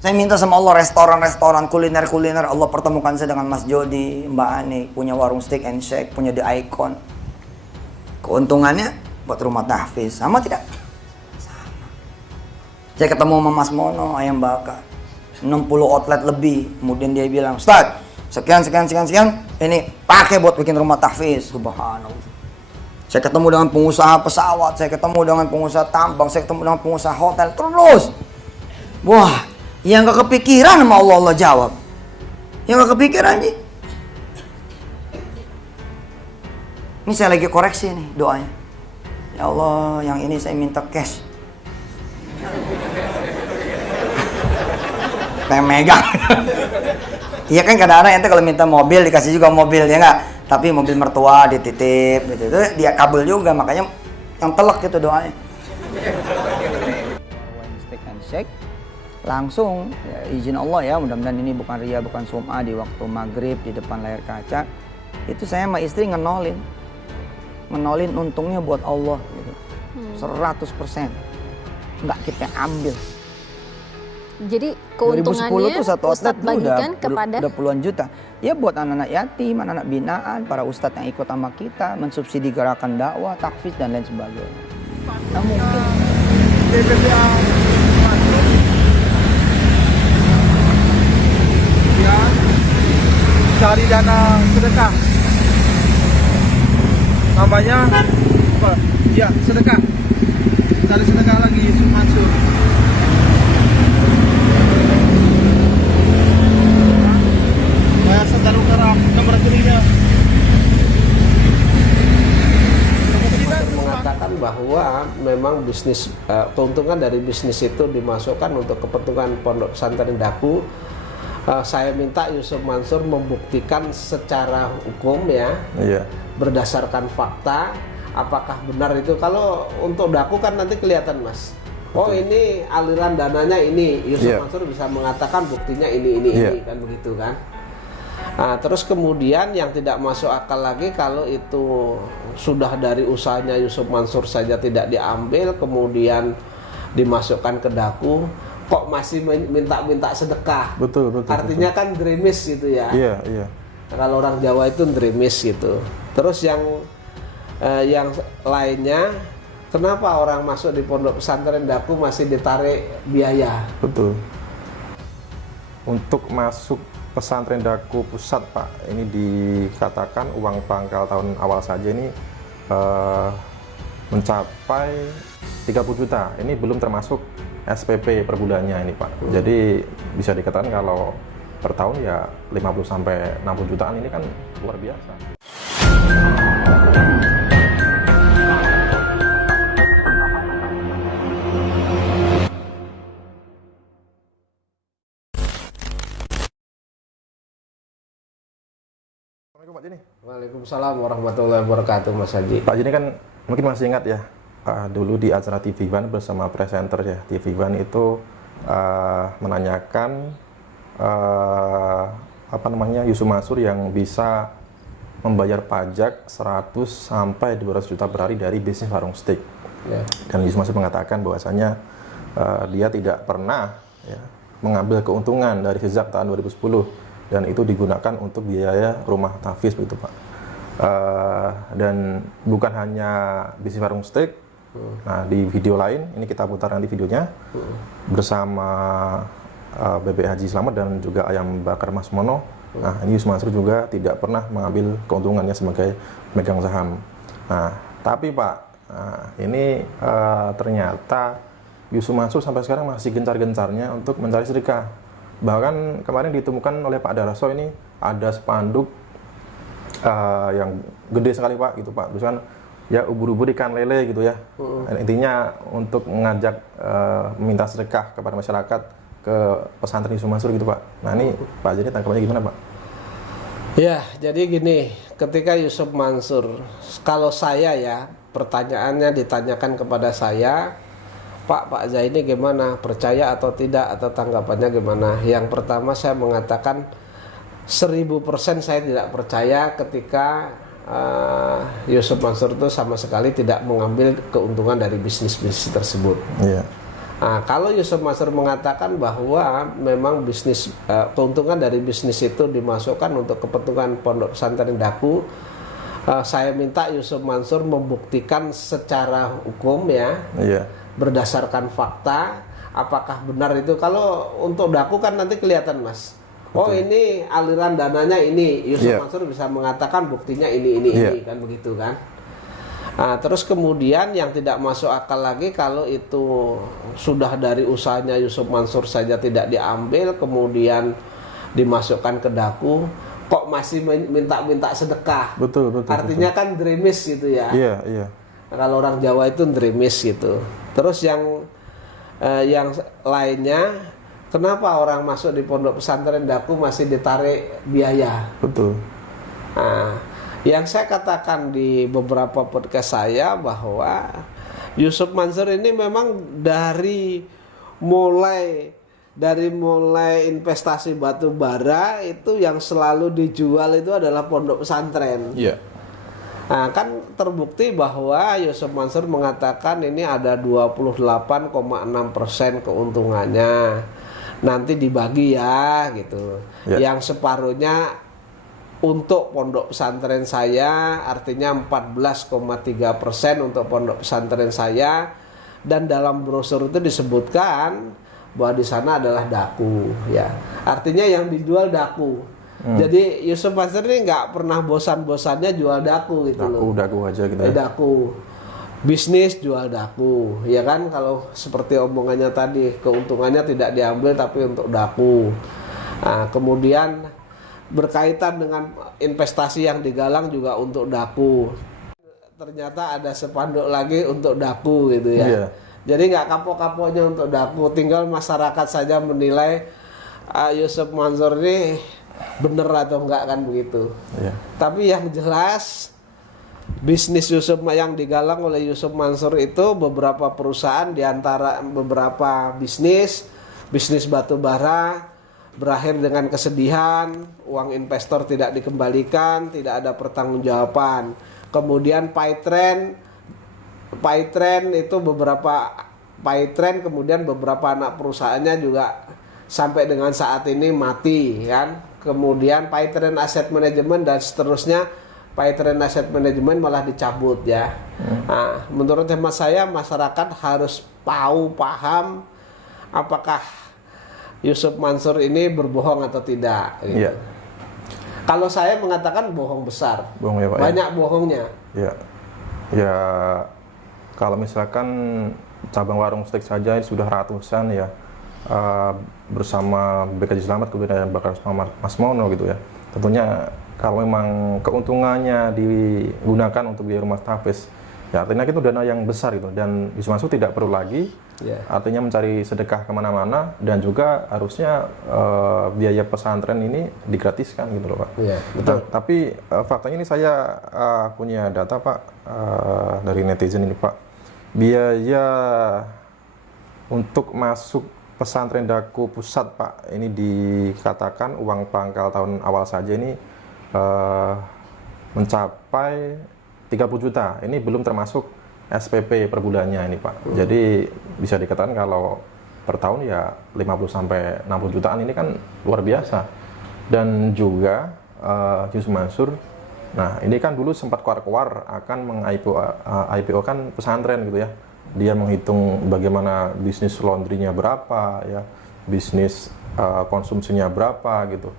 Saya minta sama Allah restoran-restoran, kuliner-kuliner. Allah pertemukan saya dengan Mas Jody, Mbak Ani, punya warung steak and shake, punya The Icon. Keuntungannya buat rumah tahfiz. Sama tidak? Sama. Saya ketemu sama Mas Mono, ayam bakar. 60 outlet lebih. Kemudian dia bilang, Ustaz, sekian, ini pakai buat bikin rumah tahfiz. Subhanallah. Saya ketemu dengan pengusaha pesawat, saya ketemu dengan pengusaha tambang, saya ketemu dengan pengusaha hotel. Terus. Wah, yang gak kepikiran sama Allah jawab. Yang gak kepikiran nih. Ini saya lagi koreksi nih doanya. Ya Allah, yang ini saya minta cash. Saya megang. Iya kan kadang-kadang ente kalau minta mobil dikasih juga mobil ya nggak. Tapi mobil mertua dititip gitu. Itu dia kabel juga, makanya yang telak gitu doanya. Stick and shake. Langsung ya, izin Allah ya, mudah-mudahan ini bukan ria, bukan sum'ah, di waktu maghrib di depan layar kaca itu saya sama istri ngenolin untungnya buat Allah gitu. 100% nggak kita ambil. Jadi keuntungannya 2010 tuh satu outlet bagikan kepada udah puluhan juta ya buat anak-anak yatim, anak-anak binaan, para ustadz yang ikut sama kita mensubsidi gerakan dakwah, takfiz dan lain sebagainya. Nah, mungkin cari dana sedekah, namanya apa? Ya, sedekah. Cari sedekah lagi Yusuf Mansur. Yayasan Darul Karam, nomor rekeningnya. Mengatakan bahwa memang bisnis keuntungan dari bisnis itu dimasukkan untuk kepentingan pondok pesantren Daku. Saya minta Yusuf Mansur membuktikan secara hukum ya, berdasarkan fakta, apakah benar itu. Kalau untuk Daku kan nanti kelihatan Mas. Oh ini aliran dananya ini, Yusuf Mansur bisa mengatakan buktinya ini kan begitu kan. Nah, terus kemudian yang tidak masuk akal lagi kalau itu sudah dari usahanya Yusuf Mansur saja tidak diambil, kemudian dimasukkan ke Daku, kok masih minta sedekah. Betul. Artinya kan dreamis gitu ya. Iya. Kalau orang Jawa itu dreamis gitu. Terus yang lainnya, kenapa orang masuk di pondok pesantren Daku masih ditarik biaya? Betul. Untuk masuk pesantren Daku Pusat Pak, ini dikatakan uang pangkal tahun awal saja ini mencapai 30 juta. Ini belum termasuk SPP per bulannya ini Pak. Jadi bisa dikatakan kalau per tahun ya 50 sampai 60 jutaan ini kan luar biasa. Pak Jini. Waalaikumsalam warahmatullahi wabarakatuh Mas Haji. Pak Jini kan mungkin masih ingat ya, dulu di acara TV One bersama presenter ya, TV One itu menanyakan Yusuf Mansur yang bisa membayar pajak 100 sampai 200 juta per hari dari bisnis warung steak. Dan Yusuf Mansur mengatakan bahwasanya dia tidak pernah mengambil keuntungan dari sejak tahun 2010 dan itu digunakan untuk biaya rumah tahfiz begitu Pak. Dan bukan hanya bisnis warung steak. Nah, di video lain ini kita putar nanti videonya bersama BB Haji Slamet dan juga ayam bakar Mas Mono. Nah, ini Yusuf Mansur juga tidak pernah mengambil keuntungannya sebagai pemegang saham. Nah, tapi Pak, ini ternyata Yusuf Mansur sampai sekarang masih gencar-gencarnya untuk mencari sedekah. Bahkan kemarin ditemukan oleh Pak Daraso ini ada spanduk yang gede sekali Pak gitu Pak. Misalkan ya ubur-ubur ikan lele gitu ya. Intinya untuk mengajak meminta sedekah kepada masyarakat ke pesantren Yusuf Mansur gitu Pak. Nah ini Pak jadi tanggapannya gimana Pak? Ya jadi gini, ketika Yusuf Mansur, kalau saya ya pertanyaannya ditanyakan kepada saya, Pak Zaini gimana, percaya atau tidak, atau tanggapannya gimana? Yang pertama saya mengatakan 1000% saya tidak percaya ketika Yusuf Mansur itu sama sekali tidak mengambil keuntungan dari bisnis-bisnis tersebut. Nah, kalau Yusuf Mansur mengatakan bahwa memang bisnis keuntungan dari bisnis itu dimasukkan untuk kepentingan pondok pesantren Daku, saya minta Yusuf Mansur membuktikan secara hukum ya, berdasarkan fakta, apakah benar itu. Kalau untuk Daku kan nanti kelihatan Mas. Oh ini aliran dananya ini, Yusuf Mansur bisa mengatakan buktinya ini kan begitu kan. Nah, terus kemudian yang tidak masuk akal lagi kalau itu sudah dari usahanya Yusuf Mansur saja tidak diambil, kemudian dimasukkan ke Daku, kok masih minta sedekah. Betul. Artinya kan dreamis gitu ya. Iya. Nah, kalau orang Jawa itu dreamis gitu. Terus yang lainnya, kenapa orang masuk di pondok pesantren Daku masih ditarik biaya? Betul. Nah, yang saya katakan di beberapa podcast saya bahwa Yusuf Mansur ini memang dari mulai investasi batu bara itu yang selalu dijual itu adalah pondok pesantren. Iya. Nah, kan terbukti bahwa Yusuf Mansur mengatakan ini ada 28,6% keuntungannya. Nanti dibagi ya gitu. Yang separuhnya untuk pondok pesantren saya, artinya 14,3% untuk pondok pesantren saya, dan dalam brosur itu disebutkan bahwa di sana adalah Daku ya. Artinya yang dijual Daku. Jadi Yusuf Mansur ini nggak pernah bosan-bosannya jual Daku gitu loh. Daku aja gitu ya. Daku. Bisnis jual Daku, ya kan, kalau seperti omongannya tadi, keuntungannya tidak diambil tapi untuk Daku. Nah, kemudian berkaitan dengan investasi yang digalang juga untuk Daku. Ternyata ada spanduk lagi untuk Daku gitu ya. Jadi nggak kapok-kapoknya untuk Daku, tinggal masyarakat saja menilai Yusuf Mansur ini bener atau enggak kan begitu. Tapi yang jelas bisnis Yusuf yang digalang oleh Yusuf Mansur itu beberapa perusahaan, diantara beberapa bisnis batu bara berakhir dengan kesedihan, uang investor tidak dikembalikan, tidak ada pertanggungjawaban. Kemudian Paytrend itu kemudian beberapa anak perusahaannya juga sampai dengan saat ini mati kan. Kemudian Paytrend Asset Management dan seterusnya, Paytrend Asset Management malah dicabut ya. Nah, menurut hemat saya masyarakat harus paham apakah Yusuf Mansur ini berbohong atau tidak gitu. Kalau saya mengatakan bohong besar, bohong ya, Pak, banyak bohongnya. Ya kalau misalkan cabang warung steak saja sudah ratusan ya, bersama BK Haji Slamet kemudian Bakar Mas Mono gitu ya. Tentunya kalau memang keuntungannya digunakan untuk biaya rumah tahfiz, ya artinya itu dana yang besar gitu, dan Yusuf Mansur tidak perlu lagi artinya mencari sedekah kemana-mana, dan juga harusnya biaya pesantren ini digratiskan gitu loh Pak. Betul. Nah, tapi faktanya ini saya punya data Pak dari netizen ini Pak, biaya untuk masuk pesantren Daku Pusat Pak ini dikatakan uang pangkal tahun awal saja ini mencapai 30 juta. Ini belum termasuk SPP per bulannya ini Pak. Jadi bisa dikatakan kalau per tahun ya 50 sampai 60 jutaan ini kan luar biasa. Dan juga Yusuf Mansur, nah ini kan dulu sempat keluar-keluar akan meng-IPO kan pesantren gitu ya. Dia menghitung bagaimana bisnis laundry-nya berapa ya, bisnis konsumsinya berapa gitu.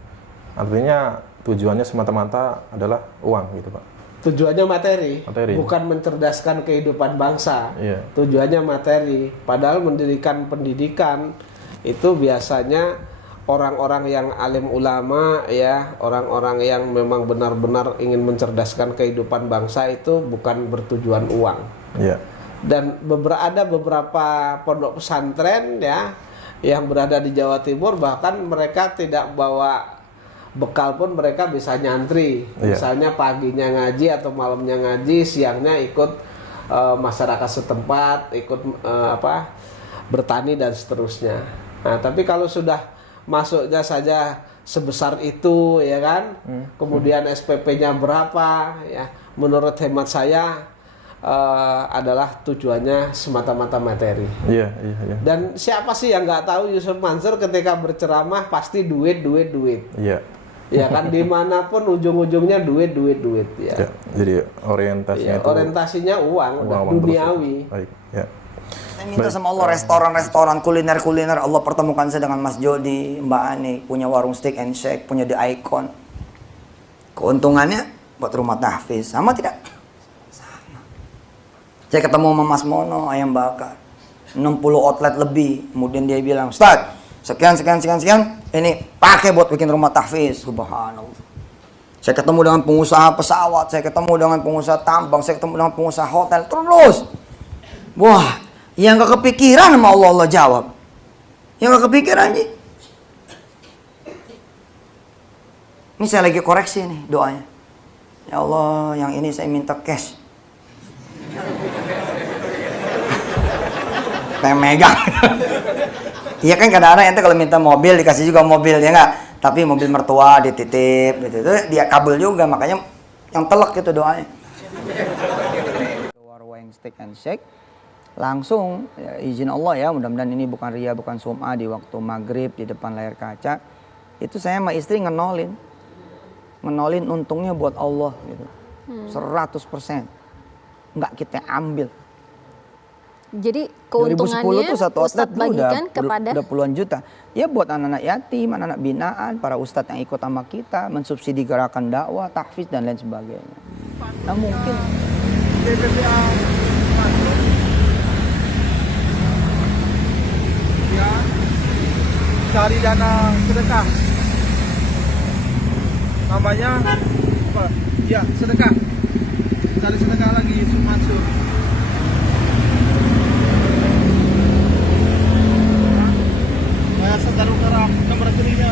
Artinya tujuannya semata-mata adalah uang gitu Pak. Tujuannya materi, bukan mencerdaskan kehidupan bangsa. Tujuannya materi. Padahal mendirikan pendidikan itu biasanya orang-orang yang alim ulama ya, orang-orang yang memang benar-benar ingin mencerdaskan kehidupan bangsa itu bukan bertujuan uang. Dan ada beberapa pondok pesantren ya yang berada di Jawa Timur, bahkan mereka tidak bawa bekal pun mereka bisa nyantri. Misalnya paginya ngaji atau malamnya ngaji, siangnya ikut masyarakat setempat, ikut bertani dan seterusnya. Nah, tapi kalau sudah masuknya saja sebesar itu ya kan, kemudian SPP-nya berapa ya, menurut hemat saya adalah tujuannya semata-mata materi. Iya, iya, iya. Dan siapa sih yang nggak tahu Yusuf Mansur ketika berceramah pasti duit. Iya. Ya kan, dimanapun ujung-ujungnya duit ya. Ya, jadi orientasinya Ya, itu orientasinya uang, uang duniawi. terus. Baik, ya. Saya minta sama Allah restoran-restoran kuliner Allah pertemukan saya dengan Mas Jody, Mbak Ani, punya warung steak and shake, punya The Icon. Keuntungannya buat rumah tahfiz, sama tidak? Sama. Saya ketemu sama Mas Mono, ayam bakar, 60 outlet lebih. Kemudian dia bilang, Ustaz, sekian, ini pakai buat bikin rumah tahfiz. Subhanallah. Saya ketemu dengan pengusaha pesawat, saya ketemu dengan pengusaha tambang, saya ketemu dengan pengusaha hotel, terus. Wah, yang gak kepikiran sama Allah jawab. Yang gak kepikiran sih. Ini saya lagi koreksi nih doanya. Ya Allah, yang ini saya minta cash. Saya megang. Iya kan kadang-kadang ente kalau minta mobil dikasih juga mobil ya nggak. Tapi mobil mertua dititip gitu. Itu dia kabel juga, makanya yang telak gitu doanya. Warung steak and shake langsung ya, izin Allah ya, mudah-mudahan ini bukan ria, bukan sum'ah, di waktu maghrib di depan layar kaca itu saya sama istri ngenolin untungnya buat Allah gitu. 100% nggak kita ambil. Jadi 2010 keuntungannya tuh satu outlet Ustadz bagikan kepada udah puluhan juta. Ya buat anak-anak yatim, anak-anak binaan, para ustadz yang ikut sama kita, mensubsidi gerakan dakwah, tahfiz dan lain sebagainya. Nah mungkin DPPA masuk ya, cari dana sedekah, namanya apa? Ya, sedekah, cari sedekah lagi Yusuf Mansur. Yayasan Darul Karam nomor aslinya.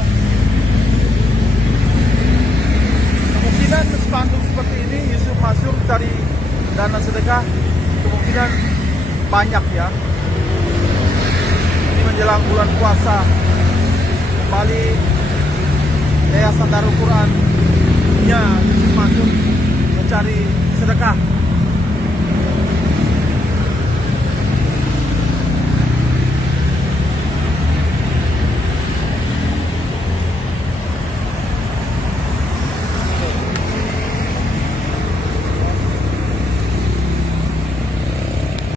Kemungkinan spanduk seperti ini Yusuf Mansur cari dana sedekah kemungkinan banyak ya. Ini menjelang bulan puasa, kembali Yayasan Darul Quran Yusuf Mansur mencari sedekah